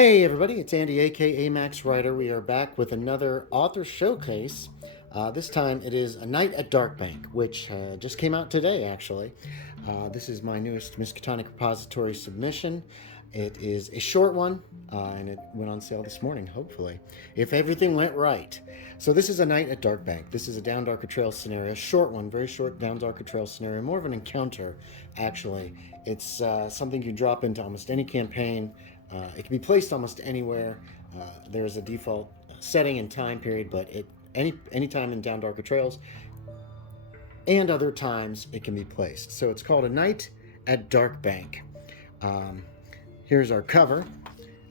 Hey everybody, it's Andy aka Max Writer. We are back with another author showcase. This time it is A Night at Darkbank, which just came out today actually. This is my newest Miskatonic Repository submission. It is a short one, and it went on sale this morning, hopefully, if everything went right. So this is A Night at Darkbank. This is a Down Darker Trail scenario, short one, very short Down Darker Trail scenario, more of an encounter actually. It's something you drop into almost any campaign. It can be placed almost anywhere. There's a default setting and time period, but any time in Down Darker Trails and other times it can be placed. So it's called A Night at Darkbank. Here's our cover.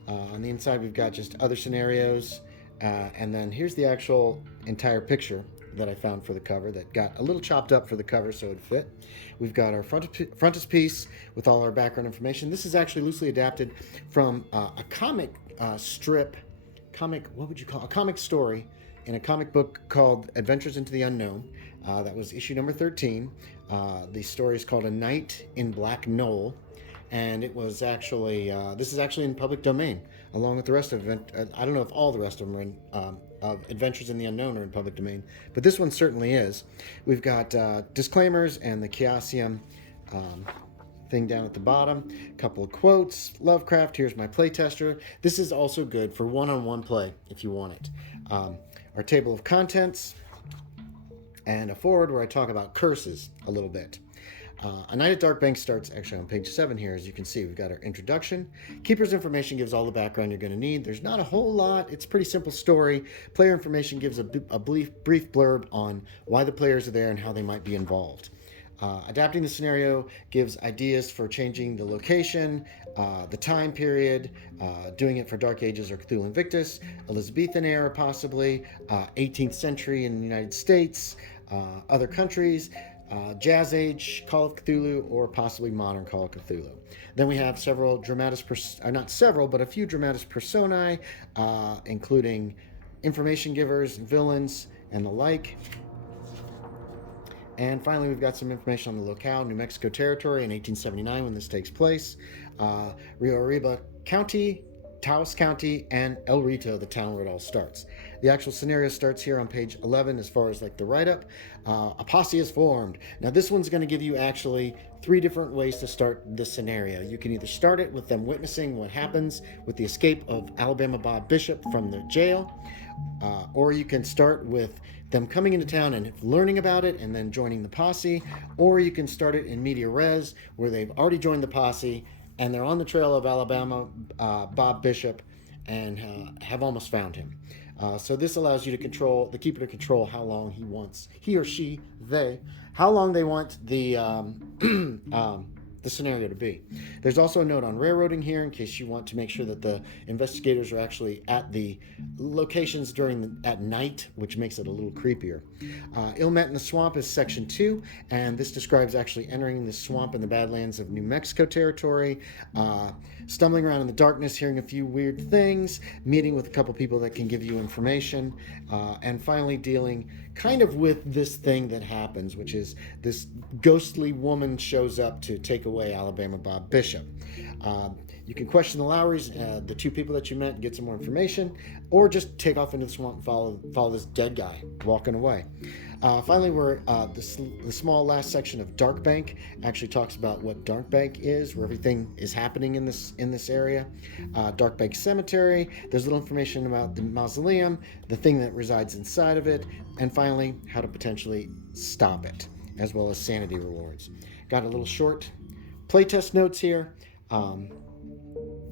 On the inside we've got just other scenarios, and then here's the actual entire picture that I found for the cover that got a little chopped up for the cover so it fit. We've got our frontispiece with all our background information. This is actually loosely adapted from a comic strip, what would you call it? A comic story in a comic book called Adventures into the Unknown. That was issue number 13. The story is called A Night in Black Knoll, and it was actually, this is actually in public domain, along with the rest of it. I don't know if all the rest of them are in Adventures in the Unknown are in public domain, but this one certainly is. We've got disclaimers and the Chaosium thing down at the bottom. A couple of quotes. Lovecraft, here's my playtester. This is also good for one-on-one play if you want it. Our table of contents, and a forward where I talk about curses a little bit. A Night at Darkbank starts actually on page 7 here. As you can see, we've got our introduction. Keeper's information gives all the background you're going to need. There's not a whole lot. It's a pretty simple story. Player information gives a brief blurb on why the players are there and how they might be involved. Adapting the scenario gives ideas for changing the location, the time period, doing it for Dark Ages or Cthulhu Invictus, Elizabethan era possibly, 18th century in the United States, other countries, Jazz Age, Call of Cthulhu, or possibly modern Call of Cthulhu. Then we have several dramatis, not several, but a few dramatis personae, including information givers, villains, and the like. And finally, we've got some information on the locale, New Mexico Territory in 1879 when this takes place, Rio Arriba County, Taos County, and El Rito, the town where it all starts. The actual scenario starts here on page 11 as far as like the write-up. A posse is formed. Now this one's going to give you actually 3 different ways to start this scenario. You can either start it with them witnessing what happens with the escape of Alabama Bob Bishop from the jail, or you can start with them coming into town and learning about it and then joining the posse, or you can start it in media res where they've already joined the posse and they're on the trail of Alabama Bob Bishop and have almost found him. So this allows you to control, the keeper to control how long he wants, he or she, they, how long they want the scenario to be. There's also a note on railroading here in case you want to make sure that the investigators are actually at the locations at night, which makes it a little creepier. Ill Met in the Swamp is section 2, and this describes actually entering the swamp in the Badlands of New Mexico Territory, stumbling around in the darkness, hearing a few weird things, meeting with a couple people that can give you information, and finally dealing kind of with this thing that happens, which is this ghostly woman shows up to take away Alabama Bob Bishop. You can question the Lowrys, the 2 people that you met, and get some more information, or just take off into the swamp and follow this dead guy walking away. Finally, the small last section of Darkbank actually talks about what Darkbank is, where everything is happening in this area. Darkbank Cemetery, there's little information about the mausoleum, the thing that resides inside of it, and finally, how to potentially stop it, as well as sanity rewards. Got a little short playtest notes here.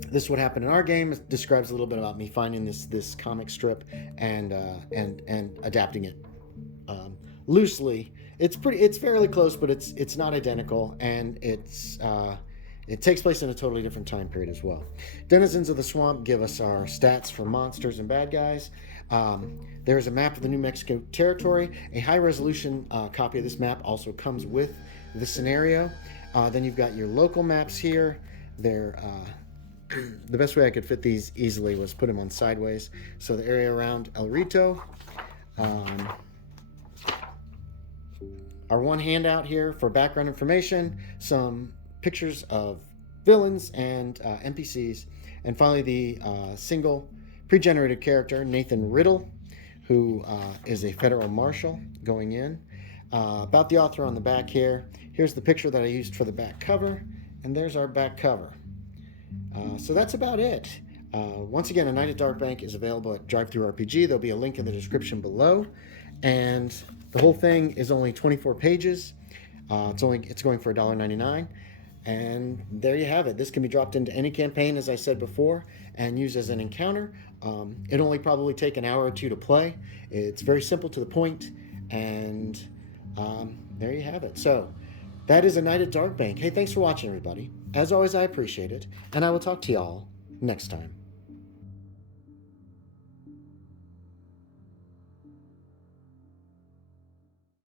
This is what happened in our game. It describes a little bit about me finding this comic strip and adapting it loosely. It's fairly close, but it's not identical, and it takes place in a totally different time period as well. Denizens of the Swamp give us our stats for monsters and bad guys. There is a map of the New Mexico Territory. A high-resolution copy of this map also comes with the scenario. Then you've got your local maps here. They're the best way I could fit these easily was put them on sideways. So the area around El Rito. Our one handout here for background information, some pictures of villains and NPCs, And finally, the single pre-generated character, Nathan Riddle, who is a federal marshal going in. About the author on the back here. Here's the picture that I used for the back cover, and there's our back cover. So that's about it. Once again, A Night at Darkbank is available at DriveThruRPG. There'll be a link in the description below. And the whole thing is only 24 pages. It's going for $1.99. And there you have it. This can be dropped into any campaign, as I said before, and used as an encounter. It'll only probably take an hour or two to play. It's very simple to the point, and there you have it. So that is A Night at Darkbank. Hey, thanks for watching, everybody. As always, I appreciate it, and I will talk to y'all next time.